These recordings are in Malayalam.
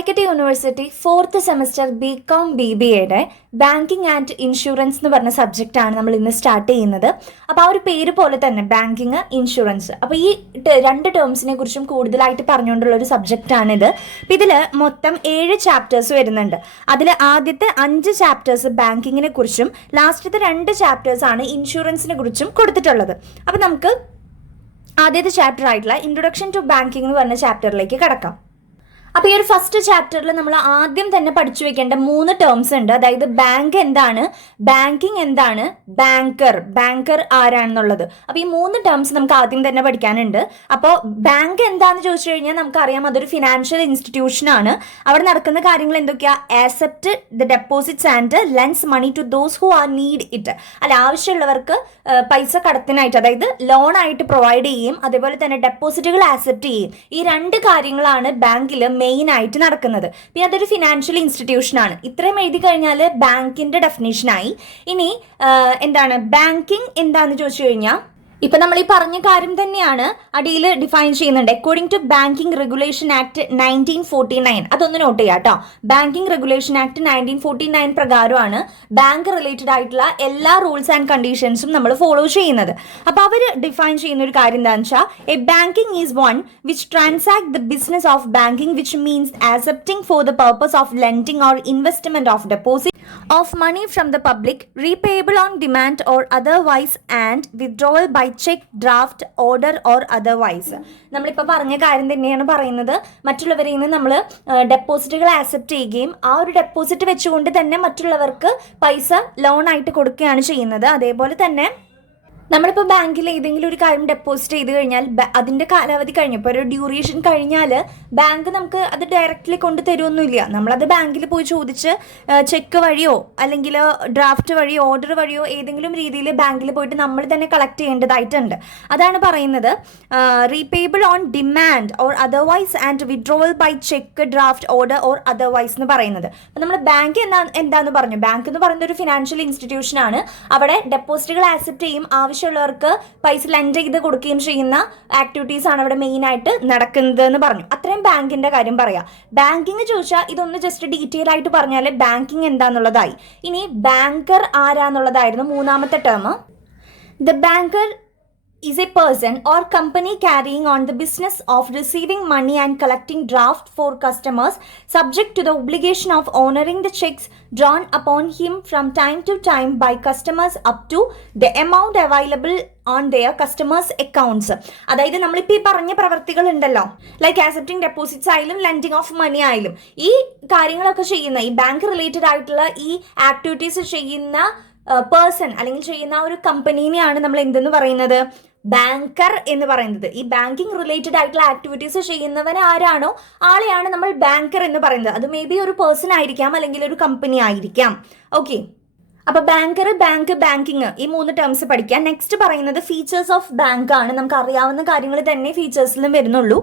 Calicut university 4th semester BCom BBAയുടെ ബാങ്കിങ് ആൻഡ് ഇൻഷുറൻസ് എന്ന് പറഞ്ഞ സബ്ജക്റ്റാണ് നമ്മൾ ഇന്ന് സ്റ്റാർട്ട് ചെയ്യുന്നത്. അപ്പോൾ ആ ഒരു പേര് പോലെ തന്നെ ബാങ്കിങ്, ഇൻഷുറൻസ്. അപ്പോൾ ഈ രണ്ട് ടേംസിനെ കുറിച്ചും കൂടുതലായിട്ട് പറഞ്ഞുകൊണ്ടുള്ള ഒരു സബ്ജക്റ്റാണിത്. അപ്പോൾ ഇതിൽ മൊത്തം 7 ചാപ്റ്റേഴ്സ് വരുന്നുണ്ട്. അതിൽ ആദ്യത്തെ 5 ചാപ്റ്റേഴ്സ് ബാങ്കിങ്ങിനെ കുറിച്ചും ലാസ്റ്റത്തെ 2 ചാപ്റ്റേഴ്സാണ് ഇൻഷുറൻസിനെ കുറിച്ചും കൊടുത്തിട്ടുള്ളത്. അപ്പോൾ നമുക്ക് ആദ്യത്തെ ചാപ്റ്റർ ആയിട്ടുള്ള ഇൻട്രൊഡക്ഷൻ ടു ബാങ്കിങ് എന്ന് പറഞ്ഞ ചാപ്റ്ററിലേക്ക് കടക്കാം. അപ്പോൾ ഈ ഒരു ഫസ്റ്റ് ചാപ്റ്ററിൽ നമ്മൾ ആദ്യം തന്നെ പഠിച്ചു വെക്കേണ്ട 3 ടേംസ് ഉണ്ട്. അതായത് ബാങ്ക് എന്താണ്, ബാങ്കിങ് എന്താണ്, ബാങ്കർ ആരാണെന്നുള്ളത്. അപ്പോൾ ഈ 3 ടേംസ് നമുക്ക് ആദ്യം തന്നെ പഠിക്കാനുണ്ട്. അപ്പോൾ ബാങ്ക് എന്താണെന്ന് ചോദിച്ചു കഴിഞ്ഞാൽ നമുക്കറിയാം, അതൊരു ഫിനാൻഷ്യൽ ഇൻസ്റ്റിറ്റ്യൂഷനാണ്. അവിടെ നടക്കുന്ന കാര്യങ്ങൾ എന്തൊക്കെയാ? Accept the deposits and lends money to those who are need it. അല്ല, ആവശ്യമുള്ളവർക്ക് പൈസ കടത്തിനായിട്ട്, അതായത് ലോൺ ആയിട്ട് പ്രൊവൈഡ് ചെയ്യും, അതേപോലെ തന്നെ ഡെപ്പോസിറ്റുകൾ ആക്സെപ്റ്റ് ചെയ്യും. ഈ 2 കാര്യങ്ങളാണ് ബാങ്കിൽ മെയിൻ ആയിട്ട് നടക്കുന്നത്. പിന്നെ അതൊരു ഫിനാൻഷ്യൽ ഇൻസ്റ്റിറ്റ്യൂഷൻ ആണ്. ഇത്രയും എഴുതി കഴിഞ്ഞാൽ ബാങ്കിന്റെ ഡെഫിനേഷനായി. ഇനി എന്താണ് ബാങ്കിങ് എന്താന്ന് ചോദിച്ചു കഴിഞ്ഞാൽ, ഇപ്പൊ നമ്മൾ ഈ പറഞ്ഞ കാര്യം തന്നെയാണ് അടിയിൽ ഡിഫൈൻ ചെയ്യുന്നുണ്ട്. According to banking regulation act 1949. അതൊന്ന് നോട്ട് ചെയ്യാം കേട്ടോ. ബാങ്കിങ് റെഗുലേഷൻ ആക്ട് 1949 പ്രകാരമാണ് ബാങ്ക് റിലേറ്റഡ് ആയിട്ടുള്ള എല്ലാ റൂൾസ് ആൻഡ് കണ്ടീഷൻസും നമ്മൾ ഫോളോ ചെയ്യുന്നത്. അപ്പൊ അവർ ഡിഫൈൻ ചെയ്യുന്ന ഒരു കാര്യം എന്താണെന്ന് വെച്ചാൽ, A banking is one which transact the business of banking which means accepting four the purpose of lending or investment of deposit of money from the public, repayable on demand or otherwise, and withdrawal by check, draft, order or otherwise. നമ്മളിപ്പോൾ പറഞ്ഞ കാര്യം തന്നെയാണ് പറയുന്നത്. മറ്റുള്ളവരിൽ നിന്ന് നമ്മൾ ഡെപ്പോസിറ്റുകൾ ആക്സെപ്റ്റ് ചെയ്യുകയും ആ ഒരു ഡെപ്പോസിറ്റ് വെച്ചുകൊണ്ട് തന്നെ മറ്റുള്ളവർക്ക് പൈസ ലോൺ ആയിട്ട് കൊടുക്കുകയാണ് ചെയ്യുന്നത്. അതേപോലെ തന്നെ നമ്മളിപ്പോൾ ബാങ്കിൽ ഏതെങ്കിലും ഒരു കാര്യം ഡെപ്പോസിറ്റ് ചെയ്ത് കഴിഞ്ഞാൽ അതിൻ്റെ കാലാവധി കഴിഞ്ഞപ്പോൾ ഒരു ഡ്യൂറേഷൻ കഴിഞ്ഞാൽ ബാങ്ക് നമുക്ക് അത് ഡയറക്റ്റ്ലി കൊണ്ട് തരുമൊന്നുമില്ല. നമ്മളത് ബാങ്കിൽ പോയി ചോദിച്ച് ചെക്ക് വഴിയോ അല്ലെങ്കിൽ ഡ്രാഫ്റ്റ് വഴിയോ ഓർഡർ വഴിയോ ഏതെങ്കിലും രീതിയിൽ ബാങ്കിൽ പോയിട്ട് നമ്മൾ തന്നെ കളക്ട് ചെയ്യേണ്ടതായിട്ടുണ്ട്. അതാണ് പറയുന്നത് repayable on demand or otherwise and withdrawal by cheque, draft, order or otherwise എന്ന് പറയുന്നത്. അപ്പോൾ നമ്മൾ ബാങ്ക് എന്താന്ന് പറഞ്ഞു, ബാങ്ക് എന്ന് പറയുന്ന ഒരു ഫിനാൻഷ്യൽ ഇൻസ്റ്റിറ്റ്യൂഷനാണ്. അവിടെ ഡെപ്പോസിറ്റുകൾ ആക്സെപ്റ്റ് ചെയ്യും, ആവശ്യമുള്ളവർക്ക് പൈസ ലെൻഡ് ചെയ്ത് കൊടുക്കുകയും ചെയ്യുന്ന ആക്ടിവിറ്റീസ് ആണ് അവിടെ മെയിൻ ആയിട്ട് നടക്കുന്നത് എന്ന് പറഞ്ഞു. അത്രയും ബാങ്കിന്റെ കാര്യം പറയാം. ബാങ്കിങ് ചോദിച്ചാൽ ഇതൊന്ന് ജസ്റ്റ് ഡീറ്റെയിൽ ആയിട്ട് പറഞ്ഞാൽ ബാങ്കിങ് എന്താന്നുള്ളതായി. ഇനി ബാങ്കർ ആരാന്നുള്ളതായിരുന്നു 3ാമത്തെ term. The banker is a person or company carrying on the business of receiving money and collecting draft for customers, subject to the obligation of honoring the checks drawn upon him from time to time by customers up to the amount available on their customers accounts. അതായത് നമ്മളിപ്പോൾ ഈ പറഞ്ഞ പ്രവർത്തികൾ ഉണ്ടല്ലോ, ലൈക്ക് ആക്സെപ്റ്റിംഗ് ഡെപ്പോസിറ്റ്സ് ആയാലും ലെൻഡിങ് ഓഫ് മണി ആയാലും, ഈ കാര്യങ്ങളൊക്കെ ചെയ്യുന്ന ഈ ബാങ്ക് റിലേറ്റഡ് ആയിട്ടുള്ള ഈ ആക്ടിവിറ്റീസ് ചെയ്യുന്ന പേഴ്സൺ അല്ലെങ്കിൽ ചെയ്യുന്ന ഒരു കമ്പനീനെയാണ് നമ്മൾ എന്തെന്ന് പറയുന്നത്, ബാങ്കർ എന്ന് പറയുന്നത്. ഈ ബാങ്കിങ് റിലേറ്റഡ് ആയിട്ടുള്ള ആക്ടിവിറ്റീസ് ചെയ്യുന്നവൻ ആരാണോ ആളെയാണ് നമ്മൾ ബാങ്കർ എന്ന് പറയുന്നത്. അത് മേ ബി ഒരു പേഴ്സൺ ആയിരിക്കാം അല്ലെങ്കിൽ ഒരു കമ്പനി ആയിരിക്കാം. ഓക്കെ, അപ്പോൾ ബാങ്കർ, ബാങ്കിങ് ഈ 3 ടേംസ് പഠിക്കാം. നെക്സ്റ്റ് പറയുന്നത് ഫീച്ചേഴ്സ് ഓഫ് ബാങ്ക് ആണ്. നമുക്ക് അറിയാവുന്ന കാര്യങ്ങൾ തന്നെ ഫീച്ചേഴ്സിലും വരുന്നുള്ളൂ.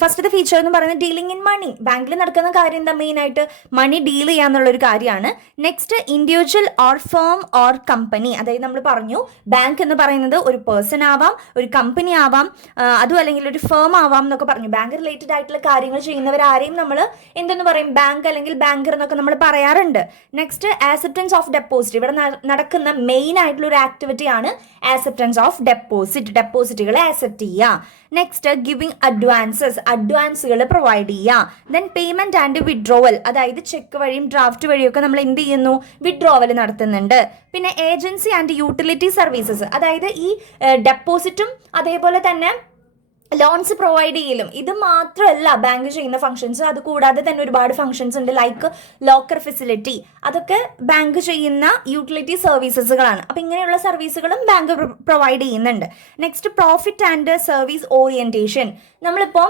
ഫസ്റ്റത്തെ ഫീച്ചർ എന്ന് പറയുന്നത് ഡീലിംഗ് ഇൻ മണി. ബാങ്കിൽ നടക്കുന്ന കാര്യം എന്താ, മെയിൻ ആയിട്ട് മണി ഡീൽ ചെയ്യാന്നുള്ളൊരു കാര്യമാണ്. Next individual or firm or company. അതായത് നമ്മൾ പറഞ്ഞു ബാങ്ക് എന്ന് പറയുന്നത് ഒരു പേഴ്സൺ ആവാം, ഒരു കമ്പനി ആവാം, അതും അല്ലെങ്കിൽ ഒരു ഫേം ആവാം എന്നൊക്കെ പറഞ്ഞു. ബാങ്ക് റിലേറ്റഡ് ആയിട്ടുള്ള കാര്യങ്ങൾ ചെയ്യുന്നവരാരെയും നമ്മൾ എന്തെന്ന് പറയും, ബാങ്ക് അല്ലെങ്കിൽ ബാങ്കർ എന്നൊക്കെ നമ്മൾ പറയാറുണ്ട്. Next acceptance of deposit. ഇവിടെ നടക്കുന്ന മെയിൻ ആയിട്ടുള്ള ഒരു ആക്ടിവിറ്റി ആണ് ആക്സെപ്റ്റൻസ് ഓഫ് ഡെപ്പോസിറ്റ്. ഡെപ്പോസിറ്റുകളെ ആക്സെപ്റ്റ് ചെയ്യുക. നെക്സ്റ്റ് ഗിവിംഗ് അഡ്വാൻസുകൾ പ്രൊവൈഡ് ചെയ്യുക. Then payment and withdrawal. അതായത് ചെക്ക് വഴിയും ഡ്രാഫ്റ്റ് വഴിയൊക്കെ നമ്മൾ എന്ത് ചെയ്യുന്നു, വിഡ്രോവൽ നടത്തുന്നുണ്ട്. പിന്നെ ഏജൻസി ആൻഡ് യൂട്ടിലിറ്റി സർവീസസ്. അതായത് ഈ ഡെപ്പോസിറ്റും അതേപോലെ തന്നെ ലോൺസ് പ്രൊവൈഡ് ചെയ്യലും ഇത് മാത്രമല്ല ബാങ്ക് ചെയ്യുന്ന ഫംഗ്ഷൻസ്. അത് കൂടാതെ തന്നെ ഒരുപാട് ഫംഗ്ഷൻസ് ഉണ്ട്, ലൈക്ക് ലോക്കർ ഫെസിലിറ്റി. അതൊക്കെ ബാങ്ക് ചെയ്യുന്ന യൂട്ടിലിറ്റി സർവീസസുകളാണ്. അപ്പം ഇങ്ങനെയുള്ള സർവീസുകളും ബാങ്ക് പ്രൊവൈഡ് ചെയ്യുന്നുണ്ട്. Next profit and service orientation. നമ്മളിപ്പോൾ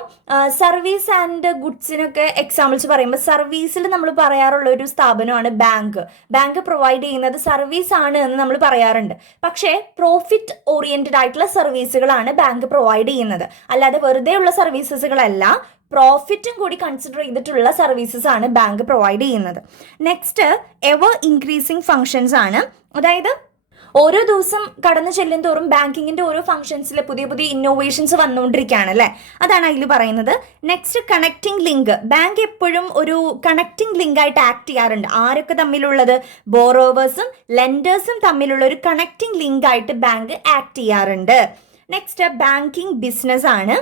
സർവീസ് ആൻഡ് ഗുഡ്സിനൊക്കെ എക്സാമ്പിൾസ് പറയുമ്പോൾ സർവീസിൽ നമ്മൾ പറയാറുള്ള ഒരു സ്ഥാപനമാണ് ബാങ്ക്. ബാങ്ക് പ്രൊവൈഡ് ചെയ്യുന്നത് സർവീസ് ആണ് എന്ന് നമ്മൾ പറയാറുണ്ട്. പക്ഷേ പ്രോഫിറ്റ് ഓറിയന്റഡ് ആയിട്ടുള്ള സർവീസുകളാണ് ബാങ്ക് പ്രൊവൈഡ് ചെയ്യുന്നത്. അല്ലാതെ വെറുതെ ഉള്ള സർവീസസുകളല്ല, പ്രോഫിറ്റും കൂടി കൺസിഡർ ചെയ്തിട്ടുള്ള സർവീസസ് ആണ് ബാങ്ക് പ്രൊവൈഡ് ചെയ്യുന്നത്. നെക്സ്റ്റ് എവർ ഇൻക്രീസിങ് ഫങ്ഷൻസ് ആണ്. അതായത് ഓരോ ദിവസം കടന്നു ചെല്ലും തോറും ബാങ്കിങ്ങിന്റെ ഓരോ ഫംഗ്ഷൻസിൽ പുതിയ പുതിയ ഇന്നോവേഷൻസ് വന്നുകൊണ്ടിരിക്കുകയാണ് അല്ലേ. അതാണ് അതിൽ പറയുന്നത്. Next, connecting link. ബാങ്ക് എപ്പോഴും ഒരു കണക്റ്റിംഗ് ലിങ്ക് ആയിട്ട് ആക്ട് ചെയ്യാറുണ്ട്. ആരൊക്കെ തമ്മിലുള്ളത്? ബോറോവേഴ്സും ലെൻഡേഴ്സും തമ്മിലുള്ള ഒരു കണക്റ്റിംഗ് ലിങ്ക് ആയിട്ട് ബാങ്ക് ആക്ട് ചെയ്യാറുണ്ട്. നെക്സ്റ്റ്, ബാങ്കിങ് ബിസിനസ് ആണ്.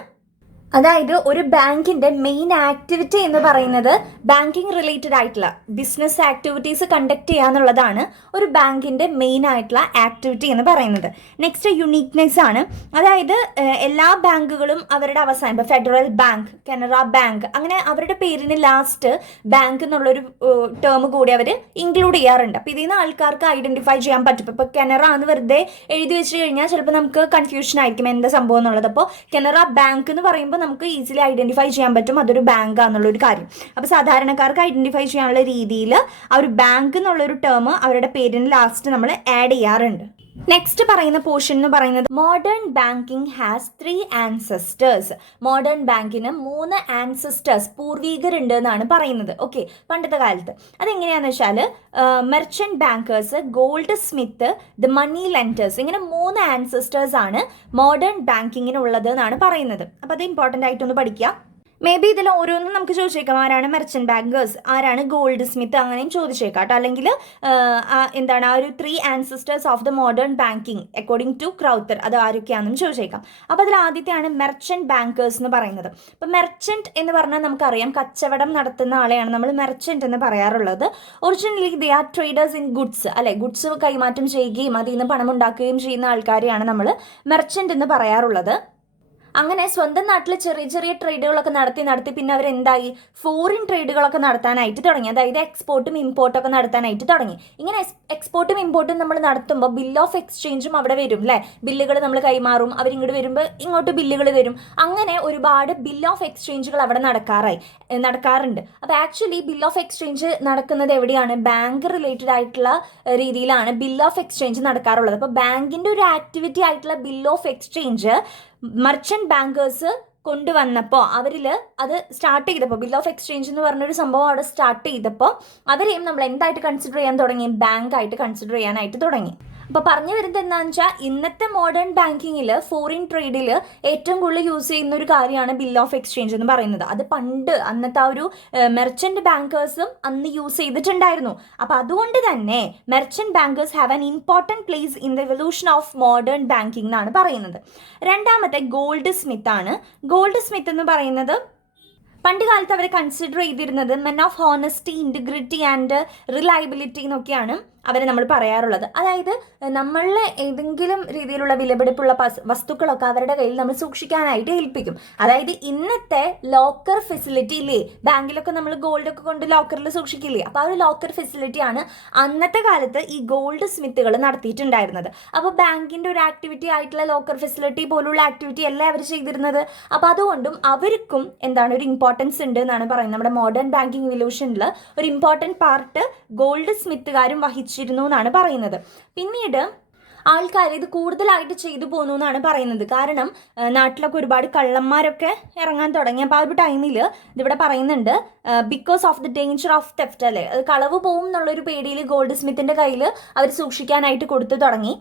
അതായത് ഒരു ബാങ്കിന്റെ മെയിൻ ആക്ടിവിറ്റി എന്ന് പറയുന്നത് ബാങ്കിങ് റിലേറ്റഡ് ആയിട്ടുള്ള ബിസിനസ് ആക്ടിവിറ്റീസ് കണ്ടക്ട് ചെയ്യുക എന്നുള്ളതാണ് ഒരു ബാങ്കിന്റെ മെയിൻ ആയിട്ടുള്ള ആക്ടിവിറ്റി എന്ന് പറയുന്നത്. നെക്സ്റ്റ്, യുണീക്നെസ് ആണ്. അതായത് എല്ലാ ബാങ്കുകളും അവരുടെ അവസാനം, ഇപ്പോൾ ഫെഡറൽ ബാങ്ക്, കനറ ബാങ്ക്, അങ്ങനെ അവരുടെ പേരിന് ലാസ്റ്റ് ബാങ്ക് എന്നുള്ളൊരു ടേം കൂടി അവർ ഇൻക്ലൂഡ് ചെയ്യാറുണ്ട്. അപ്പോൾ ഇതിൽ നിന്ന് ആൾക്കാർക്ക് ഐഡന്റിഫൈ ചെയ്യാൻ പറ്റും. ഇപ്പോൾ കനറ എന്ന് വെറുതെ എഴുതി വെച്ച് കഴിഞ്ഞാൽ ചിലപ്പോൾ നമുക്ക് കൺഫ്യൂഷൻ ആയിരിക്കും എന്താ സംഭവം എന്നുള്ളത്. അപ്പോൾ കനറ ബാങ്ക് എന്ന് പറയുമ്പോൾ നമുക്ക് ഈസിലി ഐഡന്റിഫൈ ചെയ്യാൻ പറ്റും അതൊരു ബാങ്ക് ആണെന്നുള്ളൊരു കാര്യം. അപ്പോൾ സാധാരണക്കാർക്ക് ഐഡന്റിഫൈ ചെയ്യാനുള്ള രീതിയിൽ ആ ഒരു ബാങ്ക് എന്നുള്ളൊരു ടേം അവരുടെ പേരിന് ലാസ്റ്റ് നമ്മൾ ആഡ് ചെയ്യാറുണ്ട്. നെക്സ്റ്റ് പറയുന്ന പോർഷൻ എന്ന് പറയുന്നത് modern banking has 3 ancestors. Modern ബാങ്കിന് 3 ആൻസെസ്റ്റേഴ്സ്, പൂർവീകരുണ്ട് എന്നാണ് പറയുന്നത്. ഓക്കെ, പണ്ടത്തെ കാലത്ത് അതെങ്ങനെയാണെന്ന് വെച്ചാൽ merchant bankers, goldsmith, the money lenders, ഇങ്ങനെ 3 ആൻസെസ്റ്റേഴ്സ് ആണ് മോഡേൺ ബാങ്കിങ്ങിനുള്ളത് എന്നാണ് പറയുന്നത്. അപ്പോൾ അത് ഇമ്പോർട്ടൻ്റ് ആയിട്ടൊന്ന് പഠിക്കുക. മേ ബി ഇതിൽ ഓരോന്നും നമുക്ക് ചോദിച്ചേക്കാം, ആരാണ് മെർച്ചന്റ് ബാങ്കേഴ്സ്, ആരാണ് ഗോൾഡ് സ്മിത്ത്, അങ്ങനെയും ചോദിച്ചേക്കാം കേട്ടോ. അല്ലെങ്കിൽ എന്താണ് ആ ഒരു 3 ancestors of the modern banking according to Crowther, അത് ആരൊക്കെയാണെന്നും ചോദിച്ചേക്കാം. അപ്പോൾ അതിൽ ആദ്യത്തെയാണ് മെർച്ചന്റ് ബാങ്കേഴ്സ് എന്ന് പറയുന്നത്. അപ്പോൾ മെർച്ചന്റ് എന്ന് പറഞ്ഞാൽ നമുക്കറിയാം കച്ചവടം നടത്തുന്ന ആളെയാണ് നമ്മൾ മെർച്ചന്റ് എന്ന് പറയാറുള്ളത്. Originally they are traders in goods, അല്ലെ, ഗുഡ്സ് കൈമാറ്റം ചെയ്യുകയും അതിൽ നിന്ന് പണം ഉണ്ടാക്കുകയും ചെയ്യുന്ന ആൾക്കാരെയാണ് നമ്മൾ മെർച്ചന്റ് എന്ന് പറയാറുള്ളത്. അങ്ങനെ സ്വന്തം നാട്ടിൽ ചെറിയ ചെറിയ ട്രേഡുകളൊക്കെ നടത്തി പിന്നെ അവരെന്തായി, ഫോറിൻ ട്രേഡുകളൊക്കെ നടത്താനായിട്ട് തുടങ്ങി. അതായത് എക്സ്പോർട്ടും ഇമ്പോർട്ടൊക്കെ നടത്താനായിട്ട് തുടങ്ങി. ഇങ്ങനെ എക്സ്പോർട്ടും ഇമ്പോർട്ടും നമ്മൾ നടത്തുമ്പോൾ ബിൽ ഓഫ് എക്സ്ചേഞ്ചും അവിടെ വരും അല്ലേ. ബില്ലുകൾ നമ്മൾ കൈമാറും, അവരിങ്ങോട്ട് വരുമ്പോൾ ഇങ്ങോട്ട് ബില്ലുകൾ വരും. അങ്ങനെ ഒരുപാട് ബിൽ ഓഫ് എക്സ്ചേഞ്ചുകൾ അവിടെ നടക്കാറുണ്ട്. അപ്പോൾ ആക്ച്വലി ബിൽ ഓഫ് എക്സ്ചേഞ്ച് നടക്കുന്നത് എവിടെയാണ്? ബാങ്ക് റിലേറ്റഡ് ആയിട്ടുള്ള രീതിയിലാണ് ബിൽ ഓഫ് എക്സ്ചേഞ്ച് നടക്കാറുള്ളത്. അപ്പോൾ ബാങ്കിൻ്റെ ഒരു ആക്ടിവിറ്റി ആയിട്ടുള്ള bill of exchange merchant bankers കൊണ്ടുവന്നപ്പോൾ അവരിൽ അത് സ്റ്റാർട്ട് ചെയ്തപ്പോൾ, ബിൽ ഓഫ് എക്സ്ചേഞ്ച് എന്ന് പറഞ്ഞൊരു സംഭവം അവിടെ സ്റ്റാർട്ട് ചെയ്തപ്പോൾ അവരെയും നമ്മൾ എന്തായിട്ട് കൺസിഡർ ചെയ്യാൻ തുടങ്ങി? ബാങ്ക് ആയിട്ട് കൺസിഡർ ചെയ്യാനായിട്ട് തുടങ്ങി. അപ്പോൾ പറഞ്ഞു വരുന്നത് എന്താണെന്ന് വെച്ചാൽ ഇന്നത്തെ മോഡേൺ ബാങ്കിങ്ങിൽ ഫോറിൻ ട്രേഡിൽ ഏറ്റവും കൂടുതൽ യൂസ് ചെയ്യുന്ന ഒരു കാര്യമാണ് ബിൽ ഓഫ് എക്സ്ചേഞ്ച് എന്ന് പറയുന്നത്. അത് പണ്ട് അന്നത്തെ ആ ഒരു മെർച്ചന്റ് ബാങ്കേഴ്സും അന്ന് യൂസ് ചെയ്തിട്ടുണ്ടായിരുന്നു. അപ്പോൾ അതുകൊണ്ട് തന്നെ merchant bankers have an important place in the evolution of modern banking എന്നാണ് പറയുന്നത്. രണ്ടാമത്തെ ഗോൾഡ് സ്മിത്ത് ആണ്. ഗോൾഡ് സ്മിത്ത് എന്ന് പറയുന്നത് പണ്ട് കാലത്ത് അവരെ കൺസിഡർ ചെയ്തിരുന്നത് men of honesty, integrity and reliability എന്നൊക്കെയാണ് അവരെ നമ്മൾ പറയാറുള്ളത്. അതായത് നമ്മളുടെ ഏതെങ്കിലും രീതിയിലുള്ള വിലപിടിപ്പുള്ള വസ്തുക്കളൊക്കെ അവരുടെ കയ്യിൽ നമ്മൾ സൂക്ഷിക്കാനായിട്ട് ഏൽപ്പിക്കും. അതായത് ഇന്നത്തെ ലോക്കർ ഫെസിലിറ്റി ഇല്ലേ, ബാങ്കിലൊക്കെ നമ്മൾ ഗോൾഡൊക്കെ കൊണ്ട് ലോക്കറിൽ സൂക്ഷിക്കില്ലേ, അപ്പോൾ ആ ഒരു ലോക്കർ ഫെസിലിറ്റിയാണ് അന്നത്തെ കാലത്ത് ഈ ഗോൾഡ് സ്മിത്തുകൾ നടത്തിയിട്ടുണ്ടായിരുന്നത്. അപ്പോൾ ബാങ്കിൻ്റെ ഒരു ആക്ടിവിറ്റി ആയിട്ടുള്ള ലോക്കർ ഫെസിലിറ്റി പോലുള്ള ആക്ടിവിറ്റി അല്ല അവർ ചെയ്തിരുന്നത്. അപ്പോൾ അതുകൊണ്ടും അവർക്കും എന്താണ് ഒരു ഇമ്പോർട്ടൻസ് ഉണ്ട് എന്നാണ് പറയുന്നത്. നമ്മുടെ മോഡേൺ ബാങ്കിങ് ഇവല്യൂഷനിൽ ഒരു ഇമ്പോർട്ടൻറ്റ് പാർട്ട് ഗോൾഡ് സ്മിത്തുകാരും വഹിച്ചിരുന്നു എന്നാണ് പറയുന്നത്. പിന്നീട് ആൾക്കാർ ഇത് കൂടുതലായിട്ട് ചെയ്തു പോകുന്നു എന്നാണ് പറയുന്നത്. കാരണം നാട്ടിലൊക്കെ ഒരുപാട് കള്ളന്മാരൊക്കെ ഇറങ്ങാൻ തുടങ്ങി. അപ്പോൾ ആ ഒരു ടൈമിൽ ഇതിവിടെ പറയുന്നുണ്ട് because of the danger of theft, അല്ലേ, അത് കളവ് പോവും എന്നുള്ളൊരു പേടിയിൽ ഗോൾഡ് സ്മിത്തിൻ്റെ കയ്യിൽ അവർ സൂക്ഷിക്കാനായിട്ട് കൊടുത്തു തുടങ്ങി.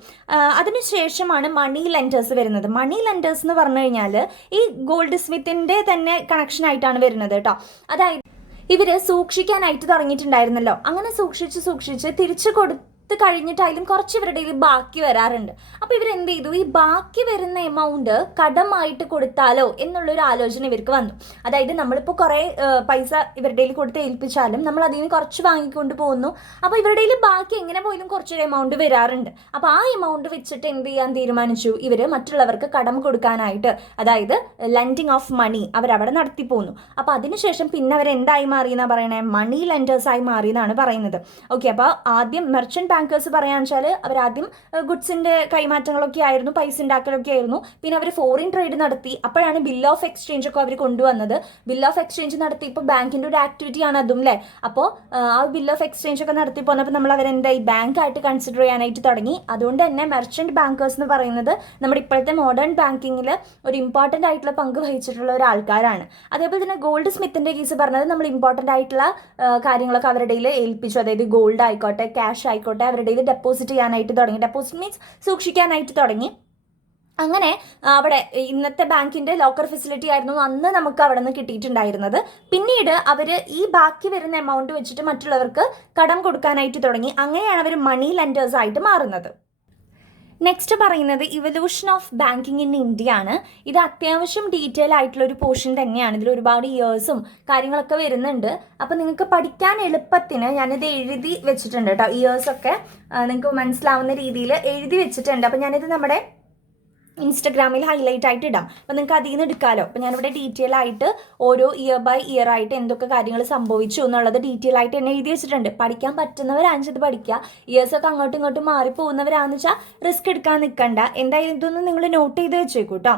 അതിനുശേഷമാണ് മണി ലെൻഡേഴ്സ് വരുന്നത്. മണി ലെൻഡേഴ്സ് എന്ന് പറഞ്ഞു കഴിഞ്ഞാൽ ഈ ഗോൾഡ് സ്മിത്തിൻ്റെ തന്നെ കണക്ഷനായിട്ടാണ് വരുന്നത് കേട്ടോ. അതായത് ഇവർ സൂക്ഷിക്കാനായിട്ട് തുടങ്ങിയിട്ടുണ്ടായിരുന്നല്ലോ, അങ്ങനെ സൂക്ഷിച്ച് തിരിച്ചു കഴിഞ്ഞിട്ടായാലും കുറച്ച് ഇവരുടെ ബാക്കി വരാറുണ്ട്. അപ്പോൾ ഇവരെന്ത് ചെയ്തു, ഈ ബാക്കി വരുന്ന എമൗണ്ട് കടമായിട്ട് കൊടുത്താലോ എന്നുള്ളൊരു ആലോചന ഇവർക്ക് വന്നു. അതായത് നമ്മളിപ്പോൾ കുറേ പൈസ ഇവരുടെ കൊടുത്ത് ഏൽപ്പിച്ചാലും നമ്മൾ അതിൽ നിന്ന് കുറച്ച് വാങ്ങിക്കൊണ്ട് പോകുന്നു. അപ്പോൾ ഇവരുടെ ബാക്കി എങ്ങനെ പോലും കുറച്ചൊരു എമൗണ്ട് വരാറുണ്ട്. അപ്പോൾ ആ എമൗണ്ട് വെച്ചിട്ട് എന്ത് ചെയ്യാൻ തീരുമാനിച്ചു, ഇവർ മറ്റുള്ളവർക്ക് കടം കൊടുക്കാനായിട്ട്, അതായത് ലെൻഡിങ് ഓഫ് മണി അവരവിടെ നടത്തി പോന്നു. അപ്പോൾ അതിനുശേഷം പിന്നെ അവരെന്തായി മാറിയെന്നാണ് പറയണേ, മണി ലെൻഡേഴ്സായി മാറിയെന്നാണ് പറയുന്നത്. ഓക്കെ, അപ്പോൾ ആദ്യം മെർച്ചന്റ് ബാങ്കേഴ്സ് പറയാന്ന് വെച്ചാൽ അവരാദ്യം ഗുഡ്സിന്റെ കൈമാറ്റങ്ങളൊക്കെ ആയിരുന്നു, പൈസ ഉണ്ടാക്കലൊക്കെ ആയിരുന്നു. പിന്നെ അവർ ഫോറിൻ ട്രേഡ് നടത്തി. അപ്പോഴാണ് ബിൽ ഓഫ് എക്സ്ചേഞ്ച് ഒക്കെ അവർ കൊണ്ടുവന്നത്. ബിൽ ഓഫ് എക്സ്ചേഞ്ച് നടത്തി ഇപ്പോൾ ബാങ്കിന്റെ ഒരു ആക്ടിവിറ്റി ആണ് അതും അല്ലേ. അപ്പോൾ ആ ബിൽ ഓഫ് എക്സ്ചേഞ്ച് ഒക്കെ നടത്തി പോന്നപ്പോൾ നമ്മൾ അവരെന്തായി ബാങ്ക് ആയിട്ട് കൺസിഡർ ചെയ്യാനായിട്ട് തുടങ്ങി. അതുകൊണ്ട് തന്നെ മെർച്ചന്റ് ബാങ്കേഴ്സ് എന്ന് പറയുന്നത് നമ്മുടെ ഇപ്പോഴത്തെ മോഡേൺ ബാങ്കിങ്ങിൽ ഒരു ഇമ്പോർട്ടൻ്റ് ആയിട്ടുള്ള പങ്ക് വഹിച്ചിട്ടുള്ള ഒരു ആൾക്കാരാണ്. അതേപോലെ തന്നെ ഗോൾഡ് സ്മിത്തിന്റെ കേസ് പറഞ്ഞത് നമ്മൾ ഇമ്പോർട്ടൻ്റ് ആയിട്ടുള്ള കാര്യങ്ങളൊക്കെ അവരുടെ ഏൽപ്പിച്ചു. അതായത് ഗോൾഡ് ആയിക്കോട്ടെ, ക്യാഷ് ആയിക്കോട്ടെ, അവരുടെ ഇത് ഡെപ്പോസിറ്റ് ചെയ്യാനായിട്ട് തുടങ്ങി. ഡെപ്പോസിറ്റ് മീൻസ് സൂക്ഷിക്കാനായിട്ട് തുടങ്ങി. അങ്ങനെ അവിടെ ഇന്നത്തെ ബാങ്കിൻ്റെ ലോക്കർ ഫെസിലിറ്റി ആയിരുന്നു അന്ന് നമുക്ക് അവിടെ നിന്ന് കിട്ടിയിട്ടുണ്ടായിരുന്നത്. പിന്നീട് അവർ ഈ ബാക്കി വരുന്ന എമൗണ്ട് വെച്ചിട്ട് മറ്റുള്ളവർക്ക് കടം കൊടുക്കാനായിട്ട് തുടങ്ങി. അങ്ങനെയാണ് അവർ മണി ലെൻഡേഴ്സ് ആയിട്ട് മാറുന്നത്. നെക്സ്റ്റ് പറയുന്നത് evolution of banking in India ആണ്. ഇത് അത്യാവശ്യം ഡീറ്റെയിൽ ആയിട്ടുള്ള ഒരു പോർഷൻ തന്നെയാണ്. ഇതിൽ ഒരുപാട് ഇയേഴ്സും കാര്യങ്ങളൊക്കെ വരുന്നുണ്ട്. അപ്പോൾ നിങ്ങൾക്ക് പഠിക്കാൻ എളുപ്പത്തിന് ഞാനിത് എഴുതി വെച്ചിട്ടുണ്ട് കേട്ടോ. ഇയേഴ്സൊക്കെ നിങ്ങൾക്ക് മനസ്സിലാവുന്ന രീതിയിൽ എഴുതി വെച്ചിട്ടുണ്ട്. അപ്പോൾ ഞാനിത് നമ്മുടെ ഇൻസ്റ്റഗ്രാമിൽ ഹൈലൈറ്റ് ആയിട്ട് ഇടാം. അപ്പോൾ നിങ്ങൾക്ക് അതിൽ നിന്ന് എടുക്കാമല്ലോ. അപ്പോൾ ഞാനിവിടെ ഡീറ്റെയിൽ ആയിട്ട് ഓരോ ഇയർ ബൈ ഇയർ ആയിട്ട് എന്തൊക്കെ കാര്യങ്ങൾ സംഭവിച്ചു എന്നുള്ളത് ഡീറ്റെയിൽ ആയിട്ട് തന്നെ എഴുതി വെച്ചിട്ടുണ്ട്. പഠിക്കാൻ പറ്റുന്നവരാണിത് പഠിക്കുക. ഇയേഴ്സൊക്കെ അങ്ങോട്ടും ഇങ്ങോട്ടും മാറിപ്പോകുന്നവരാണെന്ന് വെച്ചാൽ റിസ്ക് എടുക്കാൻ നിൽക്കണ്ട. എന്തായാലും ഇതൊന്നും നിങ്ങൾ നോട്ട് ചെയ്ത് വെച്ചേക്കൂ കേട്ടോ.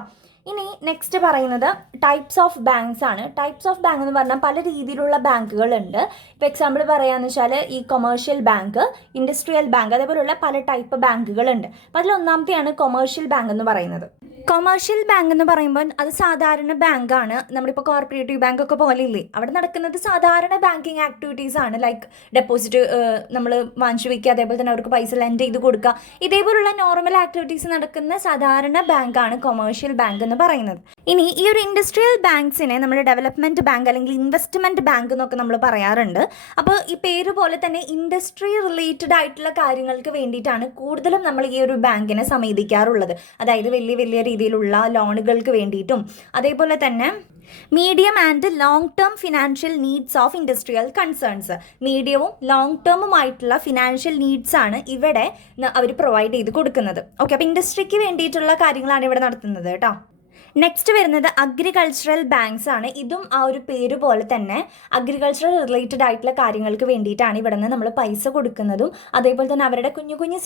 ഇനി നെക്സ്റ്റ് പറയുന്നത് ടൈപ്സ് ഓഫ് ബാങ്ക്സ് ആണ്. ടൈപ്സ് ഓഫ് ബാങ്ക് എന്ന് പറഞ്ഞാൽ പല രീതിയിലുള്ള ബാങ്കുകളുണ്ട്. ഇപ്പോൾ എക്സാമ്പിൾ പറയുകയെന്ന് വെച്ചാൽ ഈ കൊമേഴ്ഷ്യൽ ബാങ്ക്, ഇൻഡസ്ട്രിയൽ ബാങ്ക്, അതേപോലെയുള്ള പല ടൈപ്പ് ബാങ്കുകളുണ്ട്. അപ്പോൾ അതിലൊന്നാമത്തെയാണ് കൊമേഴ്ഷ്യൽ ബാങ്ക് എന്ന് പറയുന്നത്. കൊമേഴ്ഷ്യൽ ബാങ്ക് എന്ന് പറയുമ്പോൾ അത് സാധാരണ ബാങ്കാണ്. നമ്മളിപ്പോൾ കോർപ്പറേറ്റീവ് ബാങ്ക് ഒക്കെ പോലെ ഇല്ലേ, അവിടെ നടക്കുന്നത് സാധാരണ ബാങ്കിങ് ആക്ടിവിറ്റീസ് ആണ്. ലൈക്ക് ഡെപ്പോസിറ്റ് നമ്മൾ വാങ്ങിച്ചു വയ്ക്കുക, അതേപോലെ തന്നെ അവർക്ക് പൈസ ലെൻഡ് ചെയ്ത് കൊടുക്കുക, ഇതേപോലുള്ള നോർമൽ ആക്ടിവിറ്റീസ് നടക്കുന്ന സാധാരണ ബാങ്കാണ് കൊമേഴ്ഷ്യൽ ബാങ്ക് എന്ന് പറയുന്നത്. ഇനി ഈ ഒരു ഇൻഡസ്ട്രിയൽ ബാങ്ക്സിനെ നമ്മൾ ഡെവലപ്മെൻറ്റ് ബാങ്ക് അല്ലെങ്കിൽ ഇൻവെസ്റ്റ്മെൻറ്റ് ബാങ്ക് എന്നൊക്കെ നമ്മൾ പറയാറുണ്ട്. അപ്പോൾ ഈ പേര് പോലെ തന്നെ ഇൻഡസ്ട്രി റിലേറ്റഡ് ആയിട്ടുള്ള കാര്യങ്ങൾക്ക് വേണ്ടിയിട്ടാണ് കൂടുതലും നമ്മൾ ഈ ഒരു ബാങ്കിനെ സമീപിക്കാറുള്ളത്. അതായത് വലിയ വലിയ രീതിയിലുള്ള ലോണുകൾക്ക് വേണ്ടിയിട്ടും അതേപോലെ തന്നെ medium and long term financial needs of industrial concerns. മീഡിയവും ലോങ് ടേമുമായിട്ടുള്ള ഫിനാൻഷ്യൽ നീഡ്സ് ആണ് ഇവിടെ അവർ പ്രൊവൈഡ് ചെയ്ത് കൊടുക്കുന്നത്. ഓക്കെ, അപ്പോൾ ഇൻഡസ്ട്രിക്ക് വേണ്ടിയിട്ടുള്ള കാര്യങ്ങളാണ് ഇവിടെ നടത്തുന്നത് കേട്ടോ. നെക്സ്റ്റ് വരുന്നത് അഗ്രികൾച്ചറൽ ബാങ്ക്സ് ആണ്. ഇതും ആ ഒരു പേര് പോലെ തന്നെ അഗ്രികൾച്ചറൽ റിലേറ്റഡ് ആയിട്ടുള്ള കാര്യങ്ങൾക്ക് വേണ്ടിയിട്ടാണ് ഇവിടെ നിന്ന് നമ്മൾ പൈസ കൊടുക്കുന്നതും അതേപോലെ തന്നെ അവരുടെ കുഞ്ഞു കുഞ്ഞു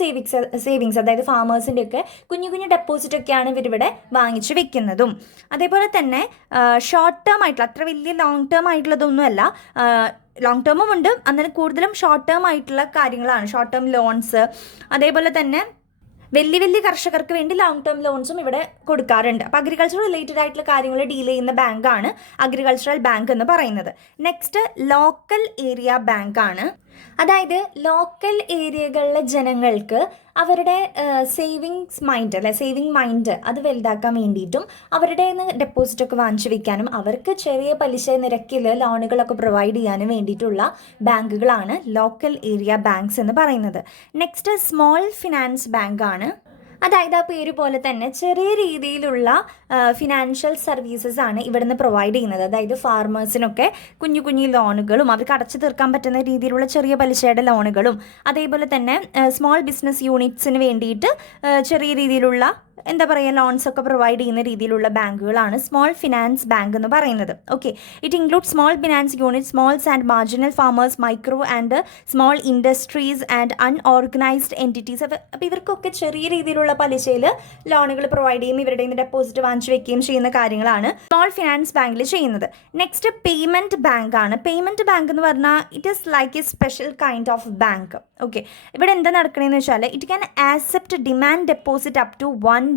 സേവിങ്സ് അതായത് ഫാമേഴ്സിൻ്റെ ഒക്കെ കുഞ്ഞു കുഞ്ഞു ഡെപ്പോസിറ്റ് ഒക്കെയാണ് ഇവരിവിടെ വാങ്ങിച്ച് വെക്കുന്നതും. അതേപോലെ തന്നെ ഷോർട്ട് ടേം ആയിട്ടുള്ള അത്ര വലിയ ലോങ് ടേം ആയിട്ടുള്ളതൊന്നുമല്ല, ലോങ് ടേമും ഉണ്ട്, അന്നേരം കൂടുതലും ഷോർട്ട് ടേം ആയിട്ടുള്ള കാര്യങ്ങളാണ്. ഷോർട്ട് ടേം ലോൺസ്, അതേപോലെ തന്നെ വലിയ വലിയ കർഷകർക്ക് വേണ്ടി ലോങ് ടേം ലോൺസും ഇവിടെ കൊടുക്കാറുണ്ട്. അപ്പോൾ അഗ്രികൾച്ചർ റിലേറ്റഡ് ആയിട്ടുള്ള കാര്യങ്ങൾ ഡീൽ ചെയ്യുന്ന ബാങ്കാണ് അഗ്രികൾച്ചറൽ ബാങ്ക് എന്ന് പറയുന്നത്. നെക്സ്റ്റ് ലോക്കൽ ഏരിയ ബാങ്ക് ആണ്. അതായത് ലോക്കൽ ഏരിയകളിലെ ജനങ്ങൾക്ക് അവരുടെ സേവിങ് മൈൻഡ് അത് വലുതാക്കാൻ വേണ്ടിയിട്ടും അവരുടെ ഡെപ്പോസിറ്റൊക്കെ വാങ്ങിച്ചു വെക്കാനും അവർക്ക് ചെറിയ പലിശ നിരക്കിൽ ലോണുകളൊക്കെ പ്രൊവൈഡ് ചെയ്യാനും വേണ്ടിയിട്ടുള്ള ബാങ്കുകളാണ് ലോക്കൽ ഏരിയ ബാങ്ക്സ് എന്ന് പറയുന്നത്. നെക്സ്റ്റ് സ്മോൾ ഫിനാൻസ് ബാങ്ക് ആണ്. അതായത് ആ പേര് പോലെ തന്നെ ചെറിയ രീതിയിലുള്ള ഫിനാൻഷ്യൽ സർവീസസ് ആണ് ഇവിടുന്ന് പ്രൊവൈഡ് ചെയ്യുന്നത്. അതായത് ഫാർമേഴ്സിനൊക്കെ കുഞ്ഞു കുഞ്ഞു ലോണുകളും അവർക്ക് അടച്ചു തീർക്കാൻ പറ്റുന്ന രീതിയിലുള്ള ചെറിയ പലിശയുടെ ലോണുകളും അതേപോലെ തന്നെ സ്മോൾ ബിസിനസ് യൂണിറ്റ്സിന് വേണ്ടിയിട്ട് ചെറിയ രീതിയിലുള്ള ലോൺസ് ഒക്കെ പ്രൊവൈഡ് ചെയ്യുന്ന രീതിയിലുള്ള ബാങ്കുകളാണ് സ്മോൾ ഫിനാൻസ് ബാങ്ക് എന്ന് പറയുന്നത്. Okay, it include small finance unit, smalls and marginal farmers, micro and small industries and unorganised entities. അപ്പോൾ ഇവർക്കൊക്കെ ചെറിയ രീതിയിലുള്ള പലിശയിൽ ലോണുകൾ പ്രൊവൈഡ് ചെയ്യും, ഇവരുടെ ഡെപ്പോസിറ്റ് വാങ്ങിച്ചു വെക്കുകയും ചെയ്യുന്ന കാര്യങ്ങളാണ് സ്മോൾ ഫിനാൻസ് ബാങ്കിൽ ചെയ്യുന്നത്. നെക്സ്റ്റ് പേയ്മെൻറ്റ് ബാങ്ക് ആണ്. പേയ്മെൻറ്റ് ബാങ്ക് എന്ന് പറഞ്ഞാൽ it is like a special kind of bank. Okay, ഇവിടെ എന്താ നടക്കണമെന്ന് വെച്ചാൽ it can accept demand deposit up to 1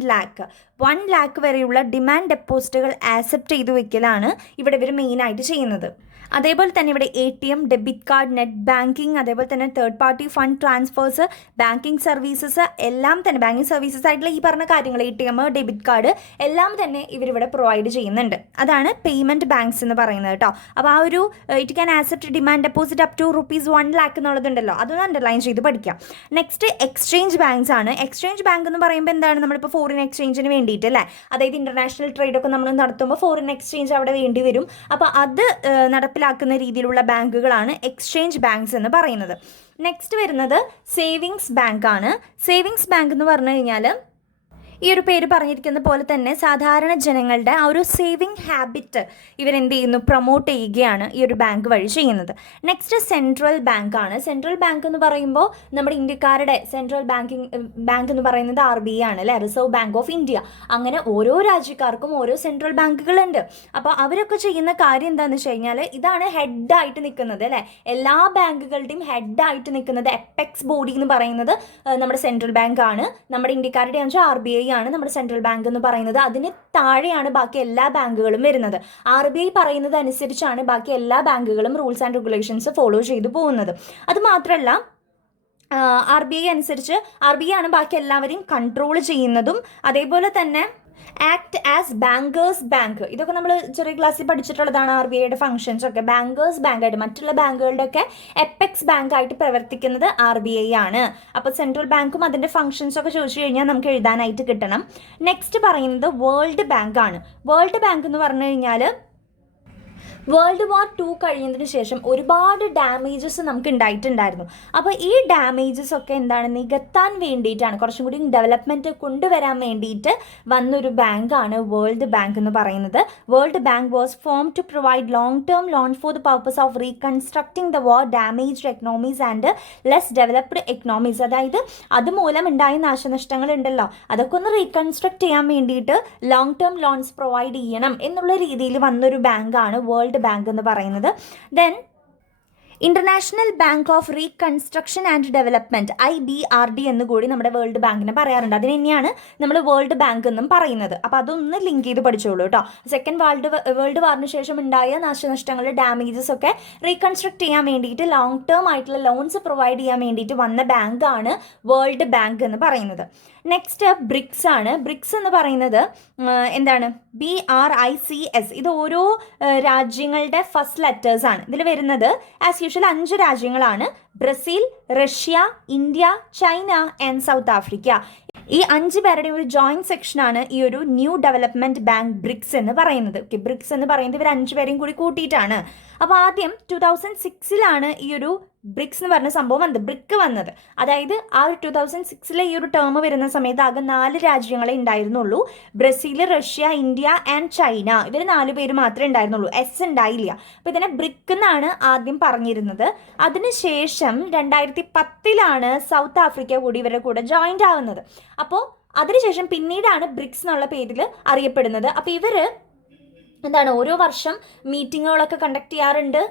lakh വരെയുള്ള ഡിമാൻഡ് ഡെപ്പോസിറ്റുകൾ ആക്സെപ്റ്റ് ചെയ്ത് വെക്കലാണ് ഇവിടെ ഇവർ മെയിനായിട്ട് ചെയ്യുന്നത്. അതേപോലെ തന്നെ ഇവിടെ ATM, debit card, net banking, അതേപോലെ തന്നെ third party fund transfers, banking services എല്ലാം തന്നെ ബാങ്കിങ് സർവീസസ് ആയിട്ടുള്ള ഈ പറഞ്ഞ കാര്യങ്ങൾ ATM, ഡെബിറ്റ് കാർഡ് എല്ലാം തന്നെ ഇവരിവിടെ പ്രൊവൈഡ് ചെയ്യുന്നുണ്ട്. അതാണ് പേയ്മെൻറ്റ് ബാങ്ക്സ് എന്ന് പറയുന്നത് കേട്ടോ. അപ്പോൾ ആ ഒരു it can accept demand deposit up to ₹1 lakh എന്നുള്ളതുണ്ടല്ലോ, അതൊന്ന് അണ്ടർലൈൻ ചെയ്ത് പഠിക്കാം. നെക്സ്റ്റ് എക്സ്ചേഞ്ച് ബാങ്ക്സ് ആണ്. എക്സ്ചേഞ്ച് ബാങ്ക് എന്ന് പറയുമ്പോൾ എന്താണ്, നമ്മളിപ്പോൾ ഫോറിൻ എക്സ്ചേഞ്ചിന് വേണ്ടിയിട്ട് അല്ലേ, അതായത് ഇൻ്റർനാഷണൽ ട്രേഡൊക്കെ നമ്മൾ നടത്തുമ്പോൾ ഫോറിൻ എക്സ്ചേഞ്ച് അവിടെ വേണ്ടി വരും. അപ്പോൾ അത് നടപ്പിലാക്കുന്ന രീതിയിലുള്ള ബാങ്കുകളാണ് എക്സ്ചേഞ്ച് ബാങ്ക്സ് എന്ന് പറയുന്നത്. നെക്സ്റ്റ് വരുന്നത് സേവിങ്സ് ബാങ്ക് ആണ്. സേവിങ്സ് ബാങ്ക് എന്ന് പറഞ്ഞു കഴിഞ്ഞാൽ ഈ ഒരു പേര് പറഞ്ഞിരിക്കുന്ന പോലെ തന്നെ സാധാരണ ജനങ്ങളുടെ ആ ഒരു സേവിങ് ഹാബിറ്റ് ഇവരെന്ത് ചെയ്യുന്നു, പ്രൊമോട്ട് ചെയ്യുകയാണ് ഈ ഒരു ബാങ്ക് വഴി ചെയ്യുന്നത്. നെക്സ്റ്റ് സെൻട്രൽ ബാങ്ക് ആണ്. സെൻട്രൽ ബാങ്ക് എന്ന് പറയുമ്പോൾ നമ്മുടെ ഇന്ത്യക്കാരുടെ സെൻട്രൽ ബാങ്ക് എന്ന് പറയുന്നത് RBI ആണ് അല്ലേ, റിസർവ് ബാങ്ക് ഓഫ് ഇന്ത്യ. അങ്ങനെ ഓരോ രാജ്യക്കാർക്കും ഓരോ സെൻട്രൽ ബാങ്കുകളുണ്ട്. അപ്പോൾ അവരൊക്കെ ചെയ്യുന്ന കാര്യം എന്താണെന്ന് വെച്ച് കഴിഞ്ഞാൽ ഇതാണ് ഹെഡായിട്ട് നിൽക്കുന്നത് അല്ലേ, എല്ലാ ബാങ്കുകളുടെയും ഹെഡായിട്ട് നിൽക്കുന്നത് എപ്പെക്സ് ബോഡി എന്ന് പറയുന്നത് നമ്മുടെ സെൻട്രൽ ബാങ്ക് ആണ്. നമ്മുടെ ഇന്ത്യക്കാരുടെ വെച്ചാൽ RBI ആണ് നമ്മുടെ സെൻട്രൽ ബാങ്ക് എന്ന് പറയുന്നത്. അതിന് താഴെയാണ് ബാക്കി എല്ലാ ബാങ്കുകളും വരുന്നത്. RBI പറയുന്നത് അനുസരിച്ചാണ് ബാക്കി എല്ലാ ബാങ്കുകളും റൂൾസ് ആൻഡ് റെഗുലേഷൻസ് ഫോളോ ചെയ്തു പോകുന്നത്. അത് മാത്രമല്ല RBI അനുസരിച്ച് RBI ആണ് ബാക്കി എല്ലാവരെയും കൺട്രോൾ ചെയ്യുന്നതും. അതേപോലെ തന്നെ ആക്ട് ആസ് ബാങ്കേഴ്സ് ബാങ്ക്, ഇതൊക്കെ നമ്മൾ ചെറിയ ക്ലാസ്സിൽ പഠിച്ചിട്ടുള്ളതാണ്. RBIയുടെ ഫംഗ്ഷൻസ് ഒക്കെ ബാങ്കേഴ്സ് ബാങ്കായിട്ട്, മറ്റുള്ള ബാങ്കുകളുടെ ഒക്കെ എപ്പെക്സ് ബാങ്ക് ആയിട്ട് പ്രവർത്തിക്കുന്നത് RBI ആണ്. അപ്പോൾ സെൻട്രൽ ബാങ്കും അതിൻ്റെ ഫംഗ്ഷൻസ് ഒക്കെ ചോദിച്ചു കഴിഞ്ഞാൽ നമുക്ക് എഴുതാനായിട്ട് കിട്ടണം. നെക്സ്റ്റ് പറയുന്നത് വേൾഡ് ബാങ്ക് ആണ്. വേൾഡ് ബാങ്ക് എന്ന് പറഞ്ഞു കഴിഞ്ഞാൽ വേൾഡ് വാർ 2 കഴിയുന്നതിന് ശേഷം ഒരുപാട് ഡാമേജസ് നമുക്ക് ഉണ്ടായിട്ടുണ്ടായിരുന്നു. അപ്പോൾ ഈ ഡാമേജസ് ഒക്കെ എന്താണ്, നികത്താൻ വേണ്ടിയിട്ടാണ്, കുറച്ചും കൂടി ഡെവലപ്മെൻറ്റ് കൊണ്ടുവരാൻ വേണ്ടിയിട്ട് വന്നൊരു ബാങ്കാണ് വേൾഡ് ബാങ്ക് എന്ന് പറയുന്നത്. World bank was form to provide long term loan for the purpose of reconstructing the war damaged economies and less developed economies. അതായത് അതുമൂലം ഉണ്ടായ നാശനഷ്ടങ്ങൾ ഉണ്ടല്ലോ, അതൊക്കെ ഒന്ന് റീകൺസ്ട്രക്ട് ചെയ്യാൻ വേണ്ടിയിട്ട് ലോങ് ടേം ലോൺസ് പ്രൊവൈഡ് ചെയ്യണം എന്നുള്ള രീതിയിൽ വന്നൊരു ബാങ്കാണ് വേൾഡ് ബാങ്ക് എന്ന് പറയുന്നത്. Then international bank of reconstruction and development IBRD എന്ന് കൂടി നമ്മുടെ വേൾഡ് ബാങ്കിനെ പറയാറുണ്ട്. അതിന് തന്നെയാണ് നമ്മൾ വേൾഡ് ബാങ്ക് എന്നും പറയുന്നത്. അപ്പോൾ അതൊന്ന് ലിങ്ക് ചെയ്ത് പഠിച്ചോളൂ കേട്ടോ. സെക്കൻഡ് വേൾഡ് വാറിന് ശേഷം ഉണ്ടായ നാശനഷ്ടങ്ങൾ, ഡാമേജസ് ഒക്കെ റീകൺസ്ട്രക്ട് ചെയ്യാൻ വേണ്ടിയിട്ട് ലോങ് ടേം ആയിട്ടുള്ള ലോൺസ് പ്രൊവൈഡ് ചെയ്യാൻ വേണ്ടിയിട്ട് വന്ന ബാങ്കാണ് വേൾഡ് ബാങ്ക് എന്ന് പറയുന്നത്. നെക്സ്റ്റ് ബ്രിക്സ് ആണ്. ബ്രിക്സ് എന്ന് പറയുന്നത് എന്താണ്, BRICS. ഇത് ഓരോ രാജ്യങ്ങളുടെ ഫസ്റ്റ് ലെറ്റേഴ്സ് ആണ്. ഇതിൽ വരുന്നത് ആസ് യൂഷ്വൽ 5 രാജ്യങ്ങളാണ്: Brazil, Russia, India, China and south Africa. ഈ 5 പേരുടെയും ഒരു ജോയിന്റ് സെക്ഷനാണ് ഈ ഒരു ന്യൂ ഡെവലപ്മെന്റ് ബാങ്ക് ബ്രിക്സ് എന്ന് പറയുന്നത്. ഓക്കെ, ബ്രിക്സ് എന്ന് പറയുന്നത് ഇവർ 5 പേരെയും കൂടി കൂട്ടിയിട്ടാണ്. അപ്പോൾ ആദ്യം 2006 ഈ ഒരു ബ്രിക്സ് എന്ന് പറഞ്ഞ സംഭവം വന്നത്, ബ്രിക്ക് വന്നത്. അതായത് ആ ഒരു 2006 ഈ ഒരു ടേം വരുന്ന സമയത്ത് ആകെ 4 രാജ്യങ്ങളെ ഉണ്ടായിരുന്നുള്ളൂ: Brazil, Russia, India and China. ഇവർ 4 പേര് മാത്രമേ ഉണ്ടായിരുന്നുള്ളൂ, എസ് ഉണ്ടായില്ല. അപ്പോൾ ഇതിനെ ബ്രിക്ക് എന്നാണ് ആദ്യം പറഞ്ഞിരുന്നത്. അതിനുശേഷം 2010 സൗത്ത് ആഫ്രിക്ക കൂടി ഇവരുടെ കൂടെ ജോയിൻ്റ് ആവുന്നത്. അപ്പോൾ അതിനുശേഷം പിന്നീടാണ് ബ്രിക്സ് എന്നുള്ള പേരിൽ അറിയപ്പെടുന്നത്. അപ്പോൾ ഇവർ എന്താണ്, ഓരോ വർഷം മീറ്റിങ്ങുകളൊക്കെ കണ്ടക്ട് ചെയ്യാറുണ്ട്.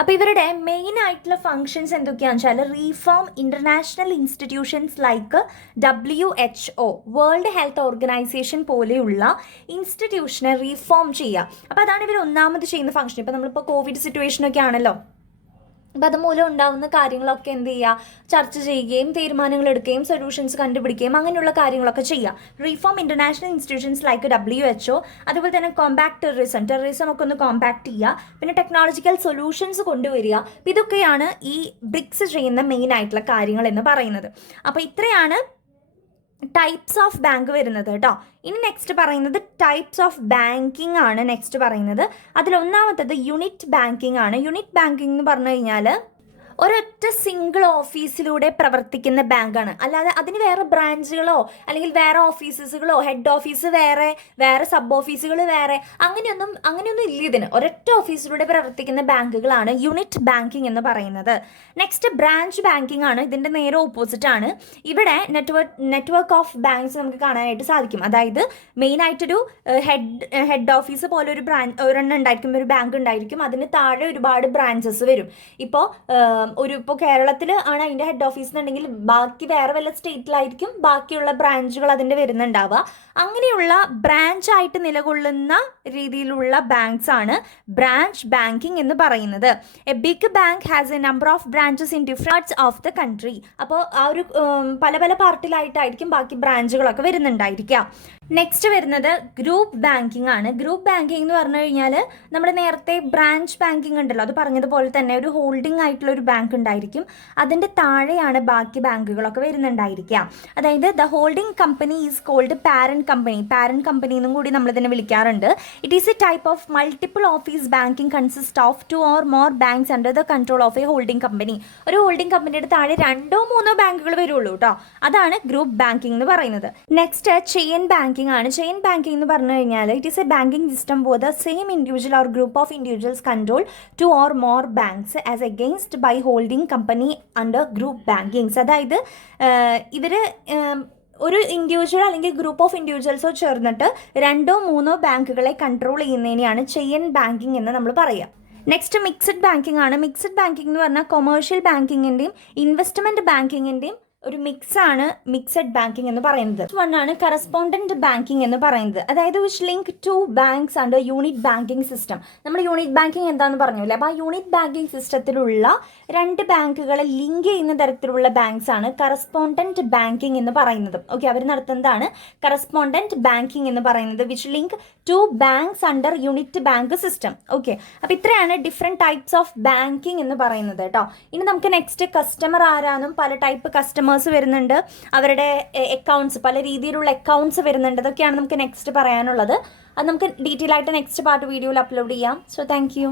അപ്പോൾ ഇവരുടെ മെയിൻ ആയിട്ടുള്ള ഫങ്ഷൻസ് എന്തൊക്കെയാണെന്ന് വെച്ചാൽ reform international institutions like WHO, world health organisation പോലെയുള്ള ഇൻസ്റ്റിറ്റ്യൂഷനെ റീഫോം ചെയ്യുക. അപ്പോൾ അതാണ് ഇവർ ഒന്നാമത് ചെയ്യുന്ന ഫങ്ഷൻ. ഇപ്പോൾ നമ്മളിപ്പോൾ കോവിഡ് സിറ്റുവേഷനൊക്കെ ആണല്ലോ, അപ്പോൾ അതുമൂലം ഉണ്ടാകുന്ന കാര്യങ്ങളൊക്കെ എന്ത് ചെയ്യുക, ചർച്ച ചെയ്യുകയും തീരുമാനങ്ങൾ എടുക്കുകയും സൊല്യൂഷൻസ് കണ്ടുപിടിക്കുകയും അങ്ങനെയുള്ള കാര്യങ്ങളൊക്കെ ചെയ്യുക. Reform international institutions like WHO, അതുപോലെ തന്നെ കോമ്പാക്ട് ടെററിസം ഒക്കെ ഒന്ന് കോമ്പാക്ട് ചെയ്യുക, പിന്നെ ടെക്നോളജിക്കൽ സൊല്യൂഷൻസ് കൊണ്ടുവരിക. അപ്പോൾ ഇതൊക്കെയാണ് ഈ ബ്രിക്സ് ചെയ്യുന്ന മെയിൻ ആയിട്ടുള്ള കാര്യങ്ങൾ എന്ന് പറയുന്നത്. അപ്പോൾ ഇത്രയാണ് ടൈപ്സ് ഓഫ് ബാങ്ക് വരുന്നത് കേട്ടോ. ഇനി നെക്സ്റ്റ് പറയുന്നത് ടൈപ്സ് ഓഫ് ബാങ്കിങ് ആണ്. നെക്സ്റ്റ് പറയുന്നത് അതിലൊന്നാമത്തത് യൂണിറ്റ് ബാങ്കിങ് ആണ്. യൂണിറ്റ് ബാങ്കിങ് എന്ന് പറഞ്ഞു കഴിഞ്ഞാൽ ഒരൊറ്റ സിംഗിൾ ഓഫീസിലൂടെ പ്രവർത്തിക്കുന്ന ബാങ്കാണ്. അല്ലാതെ അതിന് വേറെ ബ്രാഞ്ചുകളോ അല്ലെങ്കിൽ വേറെ ഓഫീസസുകളോ, ഹെഡ് ഓഫീസ് വേറെ, സബ് ഓഫീസുകൾ വേറെ, അങ്ങനെയൊന്നും ഇല്ല. ഇതിന് ഒരൊറ്റ ഓഫീസിലൂടെ പ്രവർത്തിക്കുന്ന ബാങ്കുകളാണ് യൂണിറ്റ് ബാങ്കിങ് എന്ന് പറയുന്നത്. നെക്സ്റ്റ് ബ്രാഞ്ച് ബാങ്കിങ് ആണ്. ഇതിൻ്റെ നേരെ ഓപ്പോസിറ്റ് ആണ്. ഇവിടെ നെറ്റ്വർക്ക് ഓഫ് ബാങ്ക്സ് നമുക്ക് കാണാനായിട്ട് സാധിക്കും. അതായത് മെയിനായിട്ടൊരു ഹെഡ് ഓഫീസ് പോലെ ഒരെണ്ണം ഉണ്ടായിരിക്കും, ഒരു ബാങ്ക് ഉണ്ടായിരിക്കും. അതിന് താഴെ ഒരുപാട് ബ്രാഞ്ചസ് വരും. ഇപ്പോൾ കേരളത്തിൽ ആണ് അതിൻ്റെ ഹെഡ് ഓഫീസ് എന്നുണ്ടെങ്കിൽ ബാക്കി വേറെ വല്ല സ്റ്റേറ്റിലായിരിക്കും ബാക്കിയുള്ള ബ്രാഞ്ചുകൾ അതിൻ്റെ വരുന്നുണ്ടാവുക. അങ്ങനെയുള്ള ബ്രാഞ്ച് ആയിട്ട് നിലകൊള്ളുന്ന രീതിയിലുള്ള ബാങ്ക്സ് ആണ് ബ്രാഞ്ച് ബാങ്കിങ് എന്ന് പറയുന്നത്. A big bank has a number of branches in different parts of the country. അപ്പോൾ ആ ഒരു പല പാർട്ടിലായിട്ടായിരിക്കും ബാക്കി ബ്രാഞ്ചുകളൊക്കെ വരുന്നുണ്ടായിരിക്കുക. നെക്സ്റ്റ് വരുന്നത് ഗ്രൂപ്പ് ബാങ്കിങ് ആണ്. ഗ്രൂപ്പ് ബാങ്കിങ് എന്ന് പറഞ്ഞു കഴിഞ്ഞാൽ നമ്മുടെ നേരത്തെ ബ്രാഞ്ച് ബാങ്കിങ് ഉണ്ടല്ലോ, അത് പറഞ്ഞതുപോലെ തന്നെ ഒരു ഹോൾഡിംഗ് ആയിട്ടുള്ള ഒരു ബാങ്ക് ഉണ്ടായിരിക്കും. അതിൻ്റെ താഴെയാണ് ബാക്കി ബാങ്കുകളൊക്കെ വരുന്നുണ്ടായിരിക്കുക. അതായത് the holding company is called parent company എന്നും കൂടി നമ്മളിതിനെ വിളിക്കാറുണ്ട്. It is a type of multiple office banking consist of 2 or more banks under the control of a holding company. ഒരു ഹോൾഡിംഗ് കമ്പനിയുടെ താഴെ 2 or 3 ബാങ്കുകൾ വരുള്ളൂ കേട്ടോ. അതാണ് ഗ്രൂപ്പ് ബാങ്കിങ് എന്ന് പറയുന്നത്. നെക്സ്റ്റ് ചെയിൻ ബാങ്കിങ് ആണ്. ചെയിൻ ബാങ്കിങ് എന്ന് പറഞ്ഞു കഴിഞ്ഞാൽ it is a banking system for the same individual or group of individuals control 2 or more banks as against by holding company under group bankings. അതായത് ഇവർ ഒരു ഇൻഡിവിജ്വൽ അല്ലെങ്കിൽ ഗ്രൂപ്പ് ഓഫ് ഇൻഡിവിജ്വൽസോ ചേർന്നിട്ട് 2 or 3 ബാങ്കുകളെ കൺട്രോൾ ചെയ്യുന്നതിനെയാണ് ചെയിൻ ബാങ്കിങ് എന്ന് നമ്മൾ പറയുക. നെക്സ്റ്റ് മിക്സഡ് ബാങ്കിങ് ആണ്. മിക്സഡ് ബാങ്കിങ് എന്ന് പറഞ്ഞാൽ കൊമേഴ്ഷ്യൽ ബാങ്കിങ്ങിൻ്റെയും ഇൻവെസ്റ്റ്മെൻറ്റ് ബാങ്കിങ്ങിൻ്റെയും ഒരു മിക്സഡ് ബാങ്കിങ് എന്ന് പറയുന്നത്. വൺ ആണ് കറസ്പോണ്ടന്റ് ബാങ്കിങ് എന്ന് പറയുന്നത്, അതായത് which link two banks under unit banking system. നമ്മൾ യൂണിറ്റ് ബാങ്കിങ് എന്താണെന്ന് പറഞ്ഞില്ലേ, അപ്പോൾ ആ യൂണിറ്റ് ബാങ്കിങ് സിസ്റ്റത്തിലുള്ള 2 ബാങ്കുകളെ ലിങ്ക് ചെയ്യുന്ന തരത്തിലുള്ള ബാങ്ക്സ് ആണ് കറസ്പോണ്ടന്റ് ബാങ്കിങ് എന്ന് പറയുന്നത്. ഓക്കെ, അവർ നടത്തുന്നതാണ് കറസ്പോണ്ടന്റ് ബാങ്കിങ് എന്ന് പറയുന്നത്, which link two banks under unit bank system. Okay, അപ്പോൾ ഇത്രയാണ് ഡിഫറെൻറ്റ് ടൈപ്സ് ഓഫ് ബാങ്കിങ് എന്ന് പറയുന്നത് കേട്ടോ. ഇനി നമുക്ക് നെക്സ്റ്റ് കസ്റ്റമർ ആരാനും പല ടൈപ്പ് കസ്റ്റമേഴ്സ് വരുന്നുണ്ട്, അവരുടെ അക്കൗണ്ട്സ്, പല രീതിയിലുള്ള അക്കൗണ്ട്സ് വരുന്നുണ്ട്. അതൊക്കെയാണ് നമുക്ക് നെക്സ്റ്റ് പറയാനുള്ളത്. അത് നമുക്ക് ഡീറ്റെയിൽ ആയിട്ട് നെക്സ്റ്റ് പാർട്ട് വീഡിയോയിൽ അപ്ലോഡ് ചെയ്യാം. So thank you.